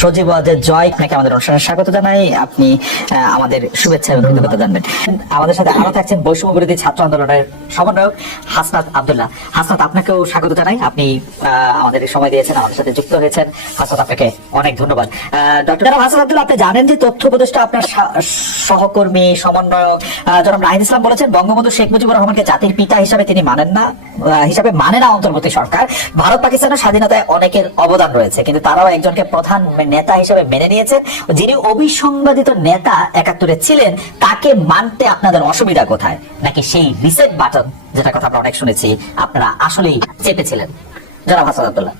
সজীব জয় আপনাকে আমাদের অনুষ্ঠানে স্বাগত জানাই। আপনি আমাদের শুভেচ্ছা এবং কৃতজ্ঞতা জানবেন। আমাদের সাথে আরও থাকছেন বৈষম্য বিরোধী ছাত্র আন্দোলনের সমন্বয়ক হাসনাত আব্দুল্লাহ। হাসনাত, আপনাকেও স্বাগত জানাই। আপনি আমাদের সময় দিয়েছেন, আমাদের সাথে যুক্ত হয়েছেন। হাসনাত, আপনাকে অনেক ধন্যবাদ। ডক্টর হাসনাত আপনি জানেন যে তথ্য উপদেষ্টা আপনার সহকর্মী, সমন্বয়ক জনাব নাহিদ ইসলাম বলেছেন, বঙ্গবন্ধু শেখ মুজিবুর রহমানকে জাতির পিতা হিসাবে তিনি মানেন না হিসাবে মানে না অন্তর্বর্তী সরকার। ভারত পাকিস্তানের স্বাধীনতায় অনেকের অবদান রয়েছে, কিন্তু তারাও একজনকে প্রধান নেতা হিসেবে মেনে নিয়েছেন। যিনি অবিসংবাদিত নেতা একাত্তরে ছিলেন, তাকে মানতে আপনাদের অসুবিধা কোথায়? নাকি সেই রিসেট বাটন যেটা কথা আমরা অনেক শুনেছি, আপনারা আসলেই চেপেছিলেন জনাব হাসান আব্দুল্লাহ।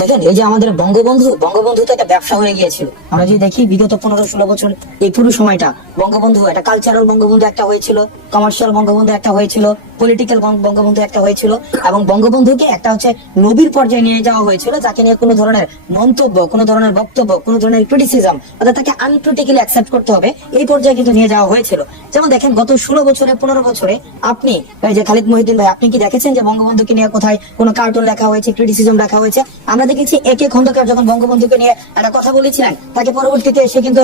দেখেন, এই যে আমাদের বঙ্গবন্ধু বঙ্গবন্ধু তো একটা ব্যবসা হয়ে গিয়েছিল। আমরা যদি দেখি, বিগত পনেরো, ষোলো বছর, এই পুরো সময়টা বঙ্গবন্ধু একটা কালচারাল বঙ্গবন্ধু একটা হয়েছিল কমার্শিয়াল বঙ্গবন্ধু একটা হয়েছিল পলিটিক্যাল বঙ্গবন্ধু একটা হয়েছিল এবং বঙ্গবন্ধুকে একটা হচ্ছে নবীর পর্যায়ে নিয়ে যাওয়া হয়েছিল, যাকে নিয়ে কোনো ধরনের মন্তব্য, কোনো ধরনের বক্তব্য, কোনো ধরনের ক্রিটিসিজম অর্থাৎ তাকে আনক্রিটিক্যালি অ্যাকসেপ্ট করতে হবে, এই পর্যায়ে কিন্তু নিয়ে যাওয়া হয়েছিল। যেমন দেখেন, গত ষোলো বছরে, পনেরো বছরে আপনি যে খালিদ মহিউদ্দিন ভাই, আপনি কি দেখেছেন যে বঙ্গবন্ধুকে নিয়ে কোথায় কোনো কার্টুন লেখা হয়েছে ক্রিটিসিজম লেখা হয়েছে? আমরা দেখেছি একে খন্দকার যখন বঙ্গবন্ধুকে নিয়ে একটা কথা বলেছিলেন, তাকে পরবর্তীতে এসে কিন্তু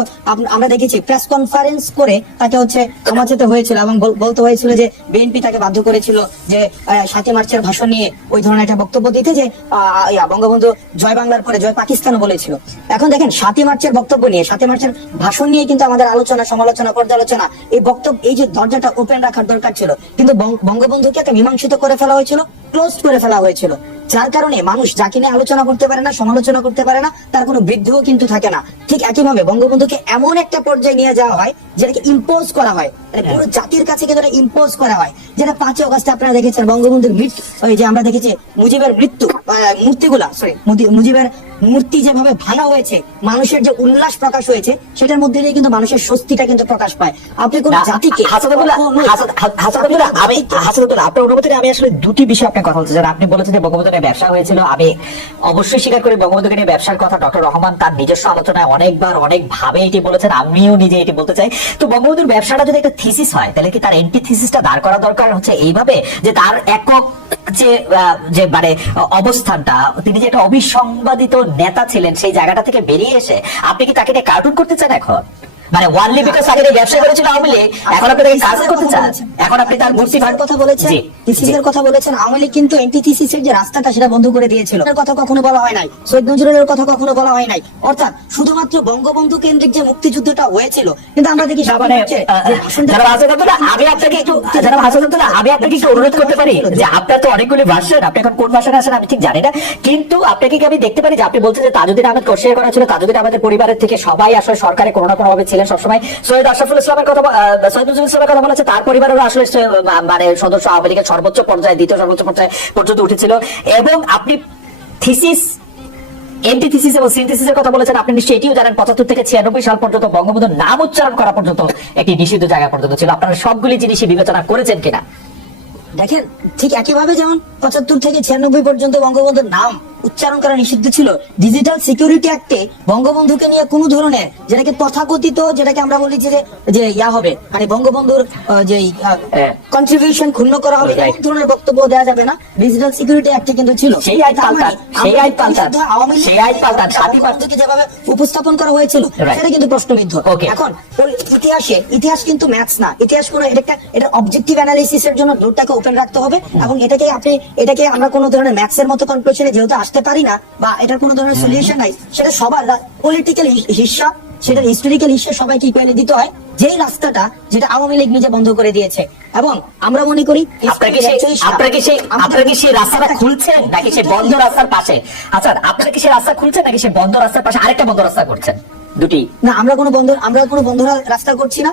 আমরা দেখেছি প্রেস কনফারেন্স করে তাকে হচ্ছে ক্ষমা হয়েছিল এবং বল- বলতে হয়েছিল যে বিএনপি তাকে বাধ্য করেছিল যে সাতই মার্চের ভাষণ নিয়ে ওই ধরনের একটা বক্তব্য দিতে যে বঙ্গবন্ধু জয় বাংলার পরে জয় পাকিস্তানও বলেছিল। এখন দেখেন, সাতই মার্চের বক্তব্য নিয়ে, সাতই মার্চের ভাষণ নিয়ে কিন্তু আমাদের আলোচনা, সমালোচনা, পর্যালোচনা, এই বক্তব্য, এই যে দরজাটা ওপেন রাখার দরকার ছিল, কিন্তু বঙ্গবন্ধুকে একটা মীমাংসিত করে ফেলা হয়েছিল ক্লোজ করে ফেলা হয়েছিল। যার কারণে মানুষ যাকে নিয়ে আলোচনা করতে পারে না সমালোচনা করতে পারে না তার কোনো বৃদ্ধিও কিন্তু থাকে না। ঠিক একইভাবে বঙ্গবন্ধুকে এমন একটা পর্যায়ে নিয়ে যাওয়া হয় যেটাকে ইম্পোজ করা হয়। মানে পুরো জাতির কাছে কিন্তু ইম্পোজ করা হয়। যেটা পাঁচই অগস্টে আপনারা দেখেছেন বঙ্গবন্ধুর মৃত্যু ওই যে আমরা দেখেছি মুজিবের মৃত্যু মূর্তিগুলা সরি মুজিবের মূর্তি যেভাবে ভাঙা হয়েছে মানুষের যে উল্লাস প্রকাশ হয়েছে সেটার মধ্যে দিয়ে কিন্তু মানুষের স্বস্তিটা কিন্তু প্রকাশ পায়। আপনি কোন জাতিকে আমি আপনার অনুমতি আমি আসলে দুটি বিষয়ে আপনার কথা বলতে চাই। আপনি বলেছেন যে বঙ্গবন্ধু নিয়ে ব্যবসা হয়েছিল। আমি অবশ্যই স্বীকার করি বঙ্গবন্ধুকে নিয়ে ব্যবসার কথা ডক্টর রহমান তার নিজস্ব আলোচনায় অনেকবার অনেক ভাবে এটি বলেছেন। আমিও নিজে এটি বলতে চাই। তো বঙ্গবন্ধুর ব্যবসাটা যদি একটা থিসিস হয় তাহলে কি তার এন্টি থিসিসটা দাঁড় করা দরকার? হচ্ছে এইভাবে যে তার একক যে আহ, যে মানে অবস্থানটা তিনি যে একটা অবিসংবাদিত নেতা ছিলেন সেই জায়গাটা থেকে বেরিয়ে এসে আপনি কি তাকে কার্টুন করতে চান এখন? মানে ওয়ানলি বিকজ আগে ব্যবসা করেছিল আওয়ামী লীগ এখন আপনি তাকে কাজ করতে চান? এখন আপনি তার মূর্তি থিসিসের কথা বলেছেন জি, থিসিসের কথা বলেছেন আওয়ামী লীগ কিন্তু এন্টি থিসিসের যে রাস্তাটা সেটা বন্ধ করে দিয়েছিল। এর কথা কখনো বলা হয় নাই। সৈয়দ নজরুলের কথা কখনো বলা হয় নাই। অর্থাৎ শুধুমাত্র বঙ্গবন্ধু কেন্দ্রিক যে মুক্তিযুদ্ধটা হয়েছিল কিন্তু আমরা দেখি মানে, আমি আপনাকে একটু জনাব হাসান আব্দুল্লাহ, আমি আপনাকে একটু অনুরোধ করতে পারি যে আপনার তো অনেকগুলি ভার্সন আপনি এখন কোন ভাষণে আছেন আমি ঠিক জানি না কিন্তু আপনাকে কি আমি দেখতে পারি যে আপনি বলছেন যে তাজুদ্দিন আহমেদ কোর্সিয়া করা ছিল তাজুদ্দিন আহমেদের পরিবারের থেকে সবাই আসলে সরকারে কোনো না কোনো ভাবে ছিলেন সবসময়। সৈয়দ আশরাফুল ইসলামের কথা ব- সৈয়দ নজরুল ইসলামের কথা বলেছে তার পরিবারেরও আসলে মানে সদস্য আওয়ামী লীগের সর্বোচ্চ পর্যায়ে, দ্বিতীয় সর্বোচ্চ পর্যায়ে পর্যন্ত উঠেছিল। এবং আপনি থিসিস এবং কথা বলেছেন, আপনি নিশ্চয়ই এটিও জানেন, পঁচাত্তর থেকে ছিয়ানব্বই সাল পর্যন্ত বঙ্গবন্ধুর নাম উচ্চারণ করা পর্যন্ত একটি নিষিদ্ধ জায়গা পর্যন্ত ছিল। আপনারা সবগুলি জিনিসই বিবেচনা করেছেন কিনা? দেখেন, ঠিক একইভাবে যেমন পঁচাত্তর থেকে ছিয়ানব্বই পর্যন্ত বঙ্গবন্ধুর নাম উচ্চারণ করা নিষিদ্ধ ছিল ডিজিটাল সিকিউরিটি অ্যাক্টে বঙ্গবন্ধুকে নিয়ে কোনো ধরনের যেটাকে তথাকথিত যেটাকে আমরা বলি যে যে ইয়া হবে মানে বঙ্গবন্ধুর যে। কন্ট্রিবিউশন ক্ষুণ্ণ করা হবে. এমন ধরনের বক্তব্য দেওয়া যাবে না ডিজিটাল সিকিউরিটি অ্যাক্টে কিন্তু ছিল সেই আইন মানে সেই আইন আওয়ামী সেই আইন পাল্টান, সাথী পাল্টান। যেভাবে উপস্থাপন করা হয়েছিল. সেটা কিন্তু প্রশ্নবিদ্ধ এখন ইতিহাসে ইতিহাস কিন্তু ম্যাথস না ইতিহাস কোনো এটা একটা- এটা অবজেক্টিভ অ্যানালিসিস এর জন্য ডোরটাকে ওপেন রাখতে হবে এবং এটাকে আপনি এটাকে আমরা কোনো ধরনের ম্যাথস এর মতো কনক্লুশনে যেহেতু আসতে পারি না বা এটার কোনো ধরনের সলিউশন নাই সেটা সবার পলিটিক্যাল হিসাব সেটা হিস্টোরিক্যাল হিসেবে সবাইকে ইকুয়ালি দিতে হয় যেই রাস্তাটা যেটা আওয়ামী লীগ নিজে বন্ধ করে দিয়েছে। এবং আমরা মনে করি আপনার কি সেই আপনার সেই আপনার কি সেই রাস্তাটা খুলছেন নাকি সেই বন্ধ রাস্তার পাশে? আচ্ছা আপনার কি সেই রাস্তা খুলছেন নাকি সেই বন্ধ রাস্তার পাশে আরেকটা বন্ধ রাস্তা করছেন? দুটি। না আমরা কোনো বন্ধ আমরা কোনো বন্ধ রাস্তা করছি না।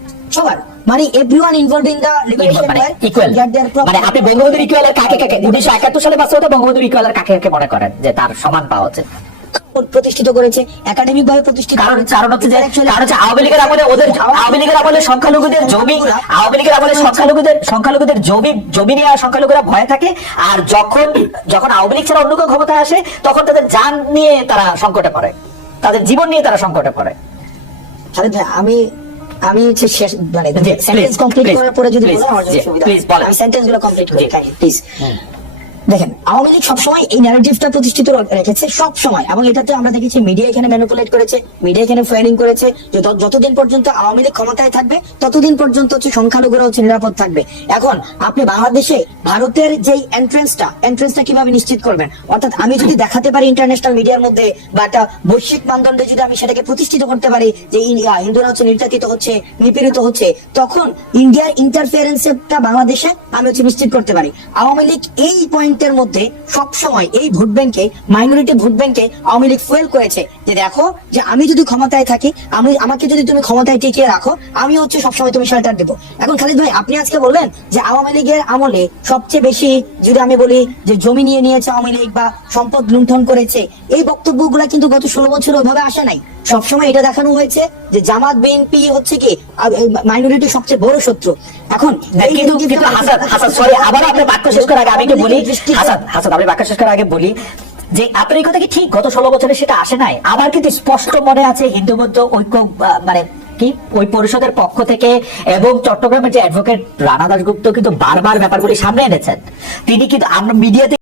সবার। মানে everyone involve in the liberation মানে ইকুয়াল মানে আপনি বঙ্গবন্ধুর ইকুয়াল কাকে কাকে উনিশশো একাত্তর সালে বাস্তবতা বঙ্গবন্ধুর ইকুয়াল কাকে কাকে মনে করেন? যে তার সমান পাওয়া উচিত। প্রতিষ্ঠিত করেছে একাডেমিক ভাবে প্রতিষ্ঠিত কারণ কারণ হচ্ছে যে কারণ হচ্ছে আওয়ামী লীগের আমলে ওদের আওয়ামী লীগের আমলে সংখ্যালঘুদের জমি আওয়ামী লীগের আমলে সংখ্যালঘুদের সংখ্যালঘুদের জমি জমি নিয়ে সংখ্যালঘুরা ভয় থাকে আর যখন যখন আওয়ামী লীগ ছাড়া অন্য কেউ ক্ষমতায় আসে তখন তাদের যান নিয়ে তারা সংকটে পড়ে। তাদের জীবন নিয়ে তারা সংকটে পড়ে। আমি আমি হচ্ছে শেষ মানে সেন্টেন্স কমপ্লিট করার পরে যদি বলেন আমার জন্য সুবিধা please, আমি সেন্টেন্সগুলো কমপ্লিট করি। প্লিজ দেখেন, আওয়ামী লীগ সবসময় এই ন্যারেটিভটা প্রতিষ্ঠিত রেখেছে সব সময় এবং এটাতে আমরা দেখেছি মিডিয়া এখানে ম্যানিপুলেট করেছে মিডিয়া এখানে ফ্রেডিং করেছে যে যতদিন পর্যন্ত আওয়ামী লীগ ক্ষমতায় থাকবে, ততদিন পর্যন্ত হচ্ছে সংখ্যালঘুরা হচ্ছে নিরাপদ থাকবে। এখন আপনি বাংলাদেশে ভারতের যেই এন্ট্রেন্সটা এন্ট্রেন্সটা কীভাবে নিশ্চিত করবেন? অর্থাৎ আমি যদি দেখাতে পারি ইন্টারন্যাশনাল মিডিয়ার মধ্যে বা একটা বৈশ্বিক মানদণ্ডে যদি আমি সেটাকে প্রতিষ্ঠিত করতে পারি যে হিন্দুরা হচ্ছে নির্যাতিত হচ্ছে, নিপীড়িত হচ্ছে, তখন ইন্ডিয়ার ইন্টারফিয়ারেন্সটা বাংলাদেশে আমি হচ্ছে নিশ্চিত করতে পারি। আওয়ামী লীগ এই পয়েন্টের মধ্যে সব সময় এই ভোট ব্যাংকে মাইনরিটি ভোট ব্যাংকে আওয়ামী লীগ ফুয়েল করেছে। যে দেখো, যে আমি যদি ক্ষমতায় থাকি, আমি, আমাকে যদি তুমি ক্ষমতায় টিকিয়ে রাখো, আমি হচ্ছে সবসময় তুমি শেল্টার দেবো। এখন খালিদ ভাই, আপনি আজকে বললেন যে আওয়ামী লীগের আমলে সবচেয়ে বেশি যদি আমি বলি যে জমি নিয়ে নিয়েছে আওয়ামী লীগ বা সম্পদ লুণ্ঠন করেছে, এই বক্তব্যগুলা কিন্তু গত ষোলো বছর ওইভাবে আসে নাই। সবসময় এটা দেখানো হয়েছে যে জামাত বিএনপি হচ্ছে কি মাইনরিটি সবচেয়ে বড় শত্রু। এখন কিন্তু কিন্তু হাসান হাসান সরি আবার আপনি বাক্য শেষ করার আগে আমি একটু বলি। হাসান হাসান আপনি বাক্য শেষ করার আগে বলি যে আপনার এই কথা কি ঠিক? গত ষোলো বছরে সেটা আসে নাই। আমার কিন্তু স্পষ্ট মনে আছে হিন্দু বৌদ্ধ ঐক্য মানে কি? ওই পরিষদের পক্ষ থেকে এবং চট্টগ্রামের যে অ্যাডভোকেট রানা দাসগুপ্ত কিন্তু বারবার ব্যাপারগুলি সামনে এনেছেন। তিনি কিন্তু আমরা মিডিয়াতে